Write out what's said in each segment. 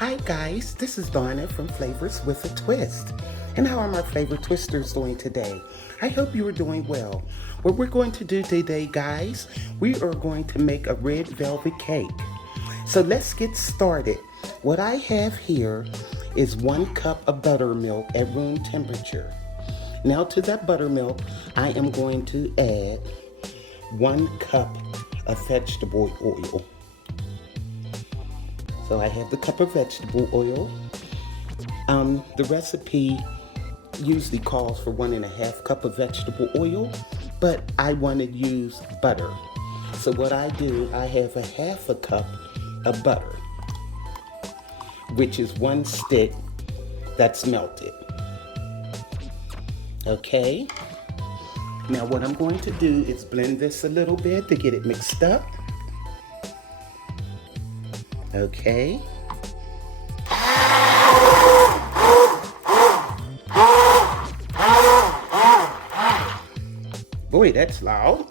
Hi guys, this is Donna from Flavors with a Twist. And how are my flavor twisters doing today? I hope you are doing well. What we're going to do today, guys, we are going to make a red velvet cake. So let's get started. What I have here is 1 cup of buttermilk at room temperature. Now to that buttermilk, I am going to add 1 cup of vegetable oil. So I have the cup of vegetable oil. The recipe usually calls for 1.5 cup of vegetable oil, but I want to use butter. So what I do, I have 1/2 cup of butter, which is 1 stick that's melted. Okay. Now what I'm going to do is blend this a little bit to get it mixed up. Okay. Boy, that's loud.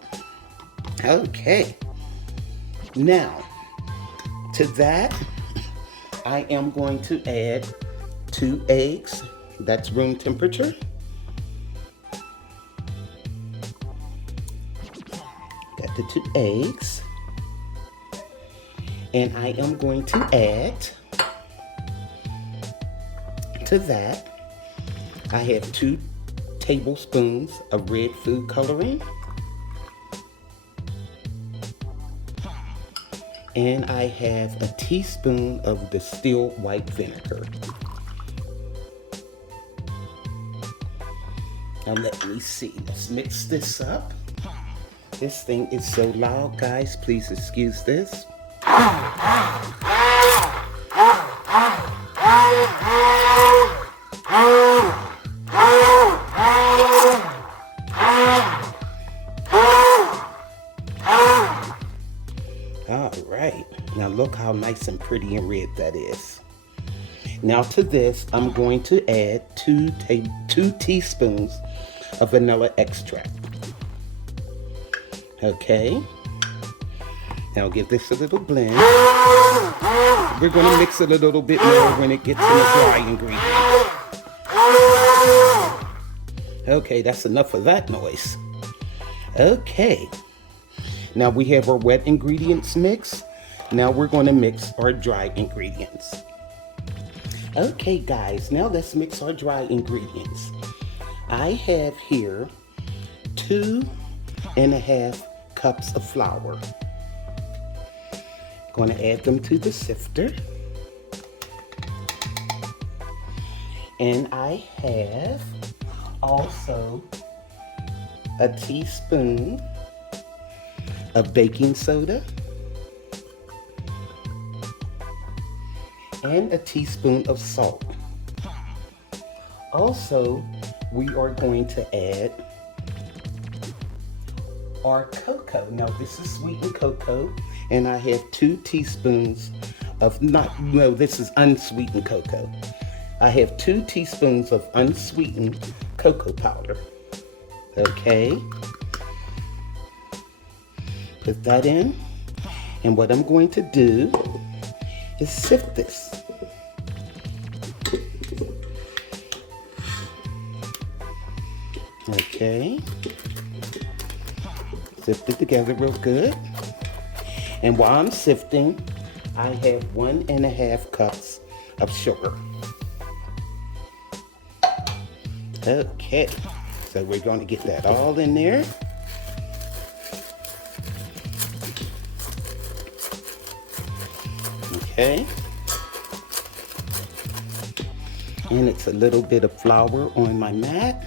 Okay. Now, to that, I am going to add 2 eggs. That's room temperature. Got the 2 eggs. And I am going to add to that, I have 2 tablespoons of red food coloring. And I have a teaspoon of distilled white vinegar. Now let me see, let's mix this up. This thing is so loud, guys, please excuse this. All right, now look how nice and pretty and red that is. Now to this, I'm going to add 2 teaspoons of vanilla extract. Okay. Now give this a little blend. We're going to mix it a little bit more when it gets in the dry ingredient. Okay, that's enough of that noise. Okay. Now we have our wet ingredients mixed. Now we're going to mix our dry ingredients. Okay, guys, now let's mix our dry ingredients. I have here 2.5 cups of flour. Going to add them to the sifter. And I have also a teaspoon of baking soda and a teaspoon of salt. Also, we are going to add our cocoa. Now this is sweetened cocoa, and I have 2 teaspoons of this is unsweetened cocoa. I have 2 teaspoons of unsweetened cocoa powder. Okay. Put that in, and what I'm going to do is sift this. Okay. Sift it together real good. And while I'm sifting, I have 1.5 cups of sugar. Okay, so we're going to get that all in there. Okay. And it's a little bit of flour on my mat.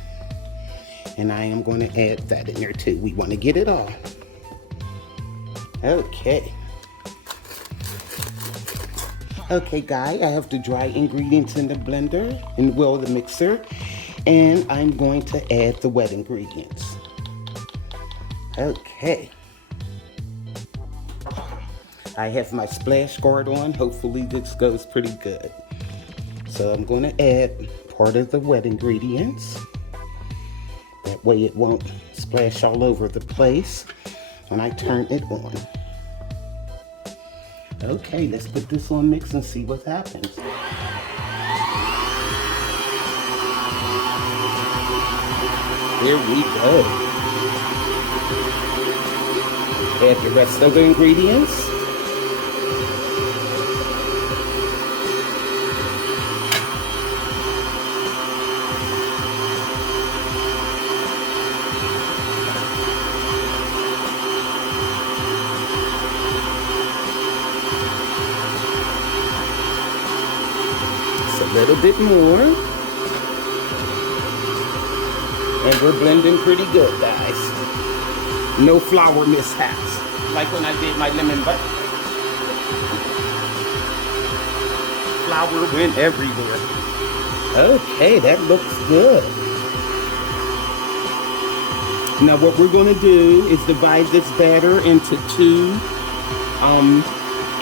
And I am going to add that in there too. We want to get it all. Okay. Okay, guys, I have the dry ingredients in the blender, the mixer. And I'm going to add the wet ingredients. Okay. I have my splash guard on. Hopefully this goes pretty good. So I'm going to add part of the wet ingredients. That way it won't splash all over the place when I turn it on. Okay, let's put this on mix and see what happens. Here we go. Add the rest of the ingredients. Just a little bit more. And we're blending pretty good, guys. No flour mishaps, like when I did my lemon butter. Flour went everywhere. Okay, that looks good. Now what we're gonna do is divide this batter into 2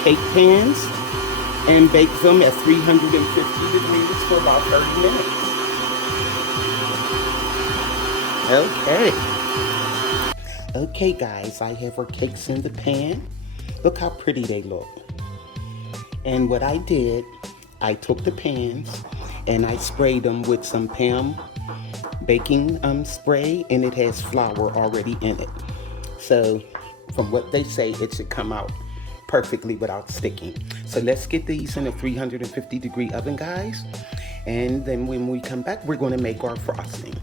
cake pans and bake them at 350 degrees for about 30 minutes. Okay guys, I have our cakes in the pan. Look how pretty they look. And what I did, I took the pans and I sprayed them with some Temp baking spray, and it has flour already in it. So from what they say, it should come out perfectly without sticking. So let's get these in a 350 degree oven, guys. And then when we come back, we're gonna make our frosting.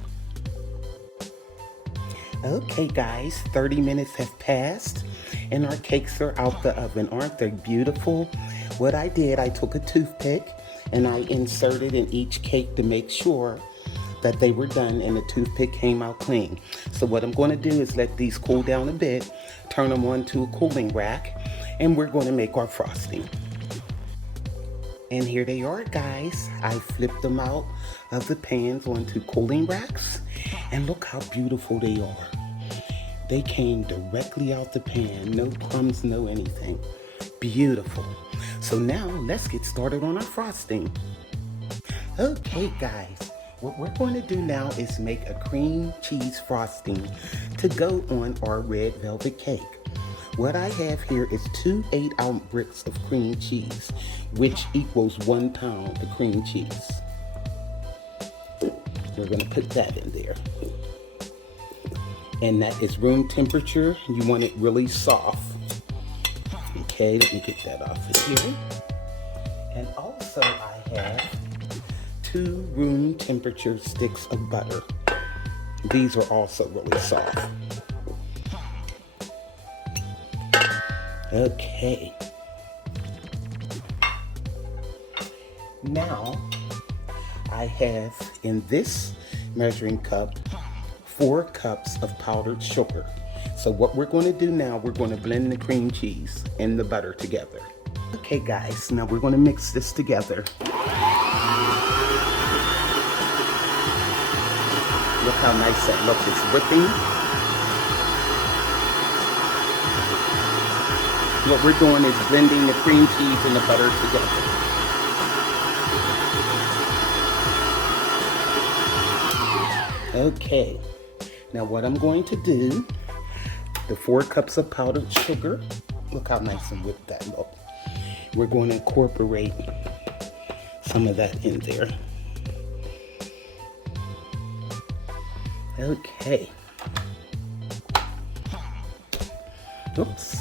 Okay guys, 30 minutes have passed and our cakes are out the oven. Aren't they beautiful? What I did, I took a toothpick and I inserted in each cake to make sure that they were done and the toothpick came out clean. So what I'm going to do is let these cool down a bit, turn them onto a cooling rack, and we're going to make our frosting. And here they are, guys. I flipped them out of the pans onto cooling racks, and look how beautiful they are. They came directly out the pan, no crumbs, no anything. Beautiful. So now let's get started on our frosting. Okay guys, what we're going to do now is make a cream cheese frosting to go on our red velvet cake. What I have here is 2 8-ounce bricks of cream cheese, which equals 1 pound of cream cheese. We're going to put that in there. And that is room temperature. You want it really soft. Okay, let me get that off of here. And also I have 2 room temperature sticks of butter. These are also really soft. Okay. Now, I have in this measuring cup 4 cups of powdered sugar. So what we're going to do now, we're going to blend the cream cheese and the butter together. Okay guys, now we're going to mix this together. Look how nice that looks. It's whipping. What we're doing is blending the cream cheese and the butter together. Okay, now what I'm going to do, the 4 cups of powdered sugar, look how nice and whipped that looks. We're going to incorporate some of that in there. Okay. Oops.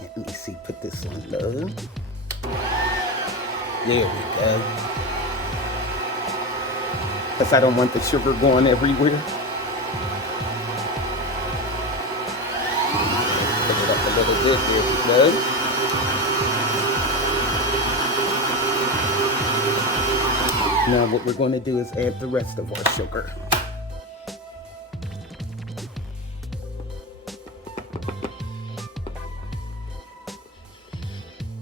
Let me see, put this on low. There we go. Because I don't want the sugar going everywhere. Pick it up a little bit, there we go. Now what we're going to do is add the rest of our sugar.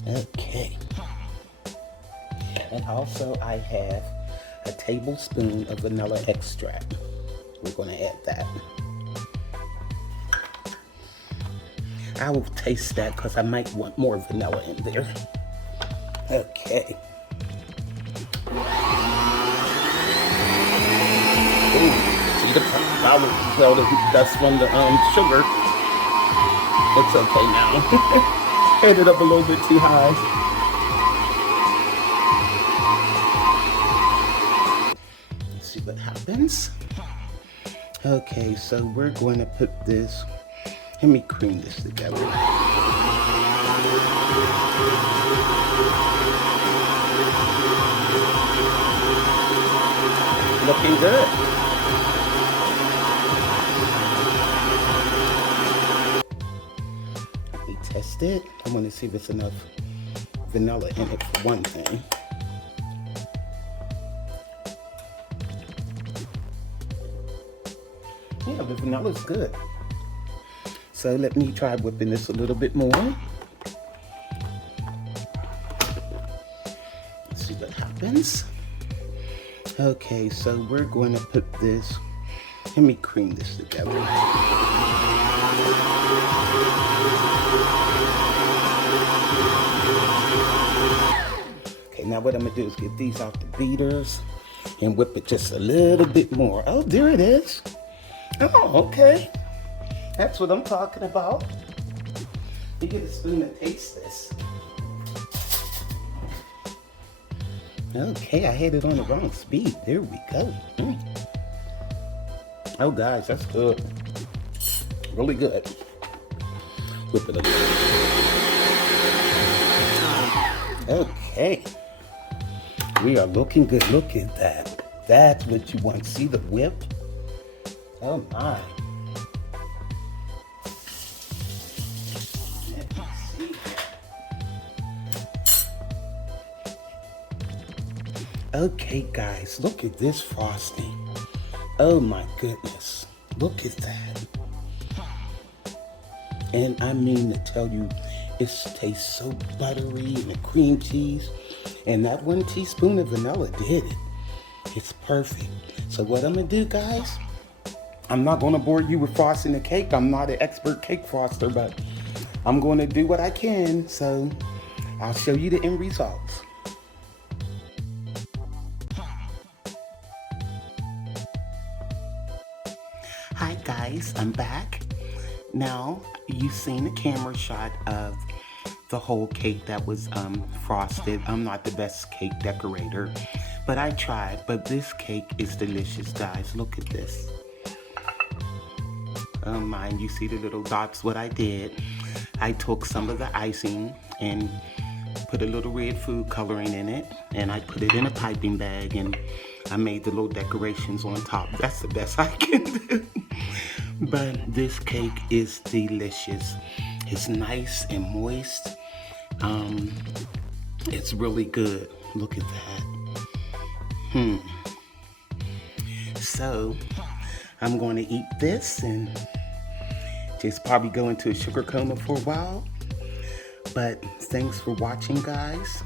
Okay. And also I have a tablespoon of vanilla extract. We're going to add that. I will taste that because I might want more vanilla in there. Okay. Ooh, see the dust from the sugar. It's okay now. Head it up a little bit too high. Let's see what happens. Okay, so we're going to put this, let me cream this together. Looking good. Let me test it. I want to see if it's enough vanilla in it for one thing. Yeah, the vanilla's good. So let me try whipping this a little bit more. Let's see what happens. Okay, so we're going to put this, let me cream this together. Okay, now what I'm gonna do is get these out the beaters and whip it just a little bit more. Oh, there it is. Oh, okay. That's what I'm talking about. You get a spoon to taste this. Okay, I had it on the wrong speed. There we go. Oh, guys, that's good. Really good. Whip it a little. Okay. We are looking good. Look at that. That's what you want. See the whip? Oh, my. Okay, guys, look at this frosting. Oh my goodness, look at that. And I mean to tell you, it tastes so buttery, and the cream cheese, and that 1 teaspoon of vanilla did it. It's perfect. So what I'm gonna do, guys, I'm not gonna bore you with frosting the cake. I'm not an expert cake froster, but I'm gonna do what I can. So I'll show you the end results. Hi guys, I'm back. Now, you've seen a camera shot of the whole cake that was frosted. I'm not the best cake decorator, but I tried. But this cake is delicious, guys. Look at this. Oh my, you see the little dots, what I did. I took some of the icing and put a little red food coloring in it, and I put it in a piping bag, and I made the little decorations on top. That's the best I can do. But this cake is delicious. It's nice and moist. It's really good. Look at that. So I'm going to eat this and just probably go into a sugar coma for a while. But thanks for watching, guys.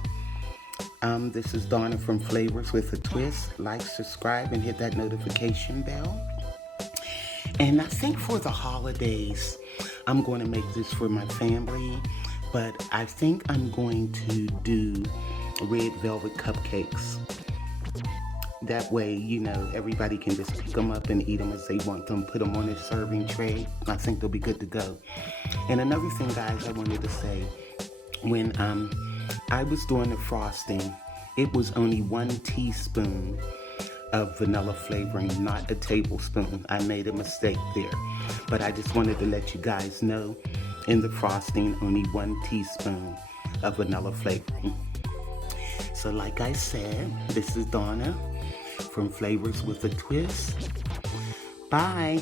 This is Donna from Flavors with a Twist. Like, subscribe, and hit that notification bell. And I think for the holidays, I'm going to make this for my family, but I think I'm going to do red velvet cupcakes. That way, you know, everybody can just pick them up and eat them as they want them, put them on a serving tray. I think they'll be good to go. And another thing, guys, I wanted to say, when I was doing the frosting, it was only 1 teaspoon of vanilla flavoring, not a tablespoon. I made a mistake there, but I just wanted to let you guys know, in the frosting, only 1 teaspoon of vanilla flavoring. So like I said, this is Donna from Flavors with a Twist. Bye.